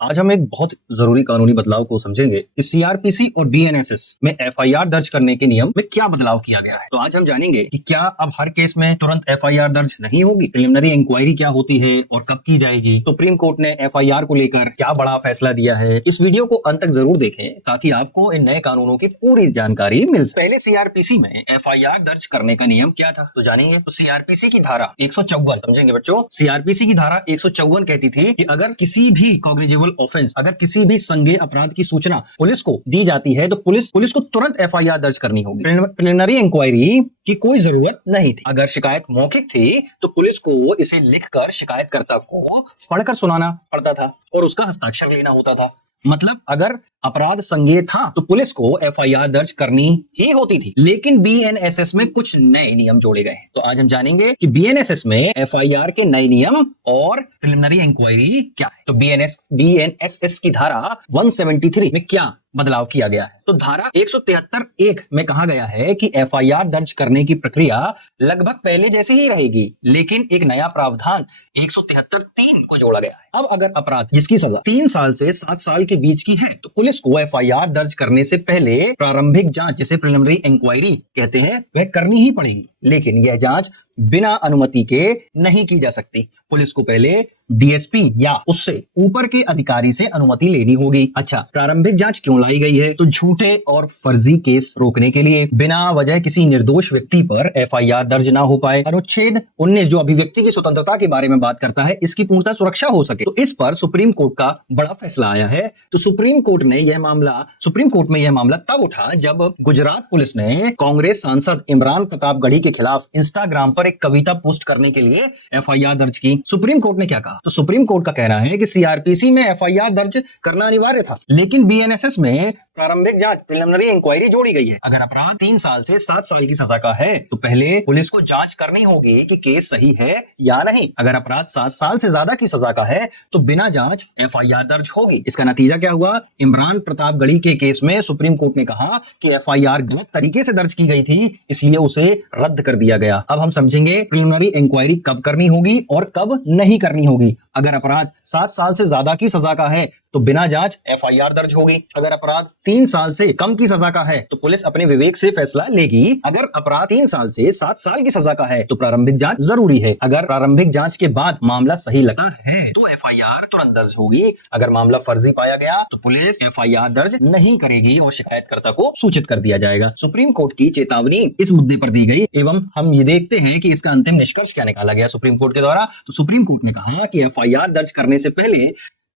आज हम एक बहुत जरूरी कानूनी बदलाव को समझेंगे कि सीआरपीसी और बीएनएसएस में एफआईआर दर्ज करने के नियम में क्या बदलाव किया गया है। तो आज हम जानेंगे कि क्या अब हर केस में तुरंत एफआईआर दर्ज नहीं होगी, प्रिलिमिनरी इंक्वायरी क्या होती है और कब की जाएगी, सुप्रीम कोर्ट ने एफआईआर को लेकर क्या बड़ा फैसला दिया है। इस वीडियो को अंत तक जरूर देखें ताकि आपको इन नए कानूनों की पूरी जानकारी मिल सके। पहले सीआरपीसी में एफआईआर दर्ज करने का नियम क्या था तो जानेंगे। तो सीआरपीसी की धारा 154 समझेंगे बच्चों। सीआरपीसी की धारा 154 कहती थी कि अगर किसी भी कॉग्निजेबल ऑफेंस, अगर किसी भी संज्ञेय अपराध की सूचना पुलिस को दी जाती है तो पुलिस को तुरंत एफआईआर दर्ज करनी होगी। प्रिलिमिनरी इंक्वायरी की कोई जरूरत नहीं थी। अगर शिकायत मौखिक थी तो पुलिस को इसे लिखकर शिकायतकर्ता को पढ़कर सुनाना पड़ता था और उसका हस्ताक्षर लेना होता था। मतलब अगर अपराध संज्ञेय था तो पुलिस को एफआईआर दर्ज करनी ही होती थी। लेकिन बीएनएसएस में कुछ नए नियम जोड़े गए हैं। तो आज हम जानेंगे कि बीएनएसएस में एफआईआर के नए नियम और प्रिलिमिनरी इंक्वायरी क्या है। तो बीएनएसएस की धारा 173 में क्या बदलाव किया गया है। तो धारा 173(1) में कहा गया है कि एफआईआर दर्ज करने की प्रक्रिया लगभग पहले जैसी ही रहेगी, लेकिन एक नया प्रावधान 173(3) को जोड़ा गया है। अब अगर अपराध जिसकी सजा 3 साल से 7 साल के बीच की है तो पुलिस को एफआईआर दर्ज करने से पहले प्रारंभिक जांच, जिसे प्रिलिमिनरी इंक्वायरी कहते हैं, वह करनी ही पड़ेगी। लेकिन यह जांच बिना अनुमति के नहीं की जा सकती। पुलिस को पहले डीएसपी या उससे ऊपर के अधिकारी से अनुमति लेनी होगी। अच्छा, प्रारंभिक जांच क्यों लाई गई है? तो झूठे और फर्जी केस रोकने के लिए, बिना वजह किसी निर्दोष व्यक्ति पर एफआईआर दर्ज ना हो पाए। अनुच्छेद 19 जो अभिव्यक्ति की स्वतंत्रता के बारे में बात करता है, इसकी पूर्णतः सुरक्षा हो सके। तो इस पर सुप्रीम कोर्ट का बड़ा फैसला आया है। तो सुप्रीम कोर्ट में यह मामला तब उठा जब गुजरात पुलिस ने कांग्रेस सांसद इमरान प्रतापगढ़ी के खिलाफ इंस्टाग्राम पर एक कविता पोस्ट करने के लिए एफआईआर दर्ज की। सुप्रीम कोर्ट ने क्या कहा? तो सुप्रीम कोर्ट का कहना है कि सीआरपीसी में एफआईआर दर्ज करना अनिवार्य था, लेकिन बीएनएसएस में प्रारंभिक जांच, प्रिलिमिनरी इंक्वायरी जोड़ी गई है। अगर अपराध 3 साल से 7 साल की सजा का है तो पहले पुलिस को जांच करनी होगी कि केस सही है या नहीं। अगर अपराध 7 साल से ज्यादा की सजा का है तो बिना जांच एफआईआर दर्ज होगी। इसका नतीजा क्या हुआ? इमरान प्रतापगढ़ी के केस में सुप्रीम कोर्ट ने कहा कि एफआईआर गलत तरीके से दर्ज की गई थी, इसलिए उसे रद्द कर दिया गया। अब हम समझेंगे प्रिलिमिनरी इंक्वायरी कब करनी होगी और कब नहीं करनी होगी। अगर अपराध 7 साल से ज्यादा की सजा का है तो बिना जांच एफआईआर दर्ज होगी। अगर अपराध 3 साल से कम की सजा का है तो पुलिस अपने विवेक से फैसला लेगी। अगर अपराध 3 साल से 7 साल की सजा का है तो प्रारंभिक जांच जरूरी है। अगर प्रारंभिक जांच के बाद मामला सही लगा है तो एफआईआर तुरंत दर्ज होगी। अगर मामला फर्जी पाया गया तो पुलिस एफआईआर दर्ज नहीं करेगी और शिकायतकर्ता को सूचित कर दिया जाएगा। सुप्रीम कोर्ट की चेतावनी इस मुद्दे पर दी गई एवं हम ये देखते हैं कि इसका अंतिम निष्कर्ष क्या निकाला गया सुप्रीम कोर्ट के द्वारा। तो सुप्रीम कोर्ट ने कहा कि एफआईआर दर्ज करने से पहले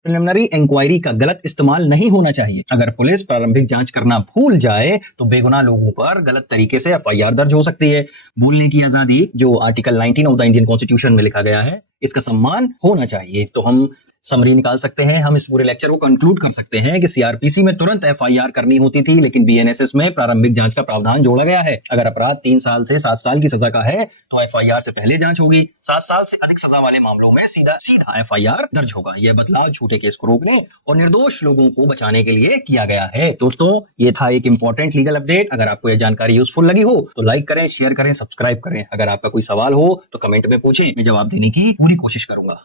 प्रिलिमिनरी इंक्वायरी का गलत इस्तेमाल नहीं होना चाहिए। अगर पुलिस प्रारंभिक जांच करना भूल जाए तो बेगुनाह लोगों पर गलत तरीके से एफआईआर दर्ज हो सकती है। बोलने की आजादी जो article 19 of the Indian constitution में लिखा गया है, इसका सम्मान होना चाहिए। तो हम समरी निकाल सकते हैं, हम इस पूरे लेक्चर को कंक्लूड कर सकते हैं कि सीआरपीसी में तुरंत एफआईआर करनी होती थी, लेकिन बीएनएसएस में प्रारंभिक जांच का प्रावधान जोड़ा गया है। अगर अपराध 3 साल से 7 साल की सजा का है तो एफआईआर से पहले जांच होगी। 7 साल से अधिक सजा वाले मामलों में सीधा एफआईआर दर्ज होगा। यह बदलाव झूठे केस को रोकने और निर्दोष लोगों को बचाने के लिए किया गया है। दोस्तों, ये था एक इंपॉर्टेंट लीगल अपडेट। अगर आपको यह जानकारी यूजफुल लगी हो तो लाइक करें, शेयर करें, सब्सक्राइब करें। अगर आपका कोई सवाल हो तो कमेंट में पूछें, मैं जवाब देने की पूरी कोशिश करूंगा।